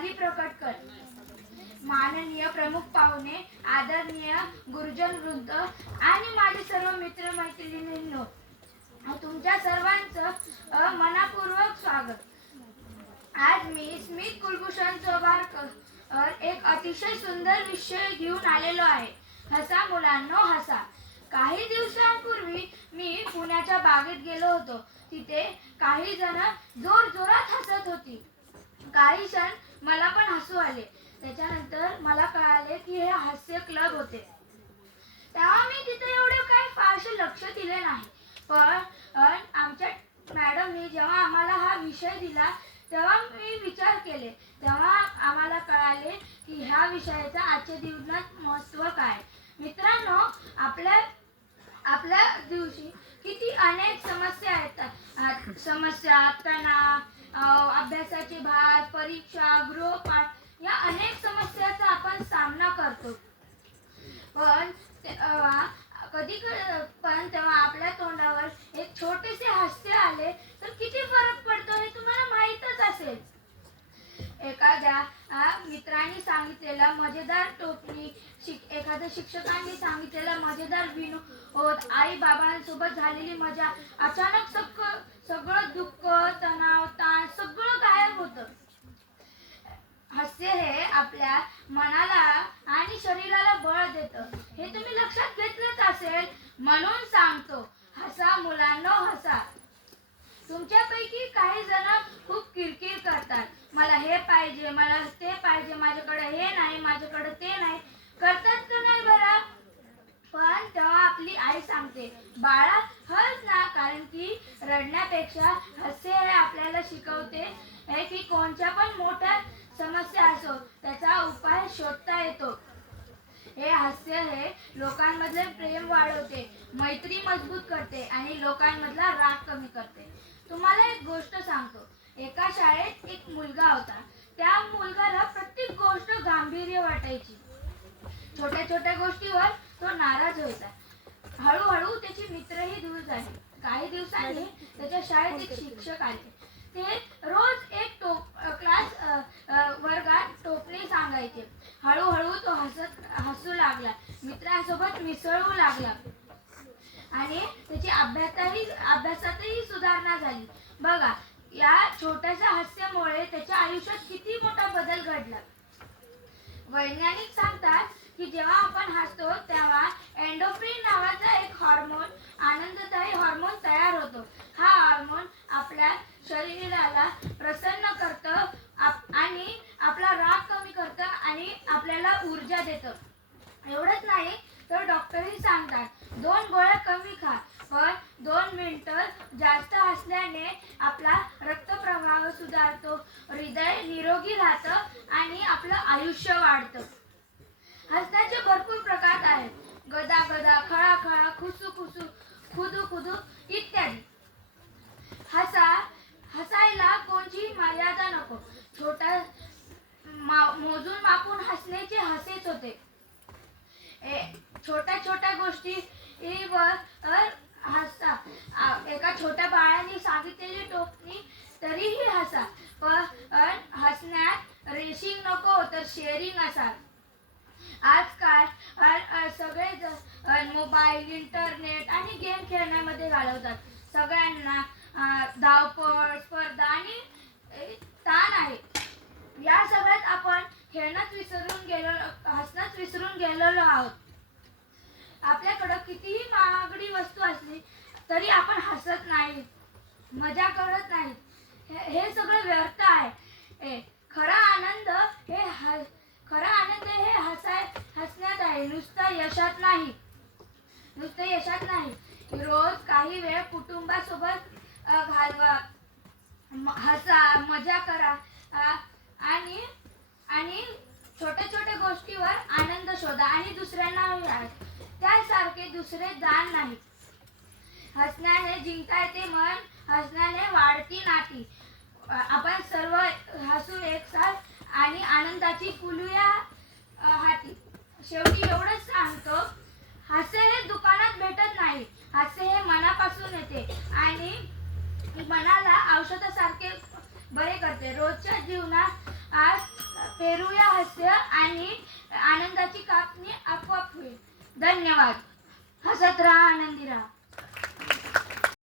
खाली प्रकट कर. माननीय प्रमुख पाहुणे, आदरणीय गुरुजन वृंद आणि माझे सर्व मित्र मैत्रिणींनो, तुमच्या सर्वांचं मनापूर्वक स्वागत. आज मी स्मित कुलभूषण चोभारकर एक अतिशय सुंदर विषय घेऊन आलेलो आहे. हसा मुलांनो हसा. काही दिवसांपूर्वी मी पुण्याच्या बागेत गेलो होतो. तिथे काही जण जोरजोरात हसत होती. काही क्षण मला पण हसू आले. त्याच्यानंतर मला कळाले की हे हास्य क्लब होते. तेव्हा मी तिथे एवढे काही फारसे लक्ष दिले नाही. पण आमच्या मॅडमनी जेव्हा आम्हाला हा विषय दिला तेव्हा मी विचार केले. तेव्हा आम्हाला कळाले की ह्या विषयाचं आजच्या जीवनात महत्त्व काय. मित्रांनो, आपल्या दिवशी किती अनेक समस्या येतात. समस्या, तणाव, अभ्यासाचे भार, परीक्षा, गृहपाठ या अनेक समस्याचा आपण सामना करतो. पण तेव्हा आपल्या तोंडावर एक छोटेसे हास्य आले तर किती फरक पडतो हे तुम्हाला माहीतच असेल. एखाद्या मित्रांनी सांगितलेला मजेदार टोपणी, एखाद्या शिक्षकांनी सांगितलेला मजेदार विनोद, आई बाबांसोबत झालेली मजा, अचानक सगळं दुःख, तणाव, ताण सगळं गायब होतं. हास्य हे आपल्या मनाला आणि शरीराला बळ देतं. हे तुम्ही लक्षात घेतलंच असेल. म्हणून सांगतो, हसा मुलांनो हसा. तुमच्यापैकी काही जण खूप किरकिर करतात. मला हे पाहिजे, मला ते पाहिजे, माझ्याकडे हे नाही, माझ्याकडे ते नाही. करतात का नाही बरं? पण तेव्हा आपली आई सांगते, बाळा हस ना, कारण की रडण्यापेक्षा हास्य हे आपल्याला शिकवते की कोणत्या पण मोठ्या समस्या असो त्याचा उपाय शोधता येतो. हे हास्य हे लोकांमधले प्रेम वाढवते, मैत्री मजबूत करते आणि लोकांमधला राग कमी करते. तुम्हाला एक गोष्ट सांगतो. एका शाळेत एक मुलगा होता. त्या मुलगाला प्रत्येक गोष्ट गांभीर्य वाटायची. छोट्या छोट्या गोष्टीवर तो नाराज व्हायचा. हळूहळू त्याचे मित्रही दूर झाले. काही दिवसांनी त्याच्या शाळेत एक शिक्षक आले. ते रोज एक वर्गात टोपणी सांगायचे. हळूहळू तो हसू लागला, मित्रांसोबत मिसळू लागला आणि त्याची अभ्यासातही सुधारणा झाली. बघा, या छोट्याशा हास्यामुळे त्याच्या आयुष्यात किती मोठा बदल घडला. वैज्ञानिक सांगतात की जेव्हा आपण हसतो तेव्हा एंडोफ्रिन नावाचा एक हार्मोन, आनंददायी हार्मोन तयार होतो. हा हार्मोन आपल्या शरीराला प्रसन्न करतं आणि आपला राग कमी करतं आणि आपल्याला ऊर्जा देतं. एवढंच नाही तर डॉक्टरही सांगतात 2 गोळ्या कमी खा, पण 2 मिनिटं जास्त हसल्याने आपला रक्तप्रवाह सुधारतो, हृदय निरोगी राहतं आणि आपलं आयुष्य वाढतं. हसण्याचे भरपूर प्रकार आहेत. गदा, खळाखळा, खुसू, खुदू इत्यादी. हसायला कोणतीही मर्यादा नको. मोजून मापून हसण्याचे हसेच होते. छोट्या छोट्या गोष्टीवर हसा. एका छोट्या बाळाने सांगितलेली टोपणी तरीही हसा. पण हसण्यात रेशिंग नको तर शेअरिंग असा. आजकाल सगळे मोबाईल, इंटरनेट आणि गेम खेळण्यामध्ये घालवतात. सगळ्यांना धावपळ, स्पर्धा आणि ताण आहे. या सगळ्यात आपण हसणंच विसरून गेलेलो आहोत. आपल्याकडं कितीही महागडी वस्तू असली तरी आपण हसत नाही, मजा करत नाही. हे सगळं व्यर्थ आहे. खरा आनंद हे हसण्यात आहे, नुसतं यशात नाही. रोज काही वेळ कुटुंबासोबत घालवा, हसा, मजा करा आणि छोट्या छोट्या गोष्टीवर आनंद शोधा आणि दुसऱ्यांना त्यासारखे दुसरे दान नाही. हसण्याने जिंकता येते मन, हसण्याने वाढती नाती. आपण सर्व हसू एकसाथ आणि आनंदाची फुलूया हाती. शेवटी एवढंच सांगतो, हास्य हे दुकानात भेटत नाही. हास्य हे मनापासून येते आणि मनाला औषधासारखे बरे करते. रोजच्या जीवनात आणि आनंदाची कापणी आपोआप होईल. धन्यवाद. हसत राहा, आनंदी राहा.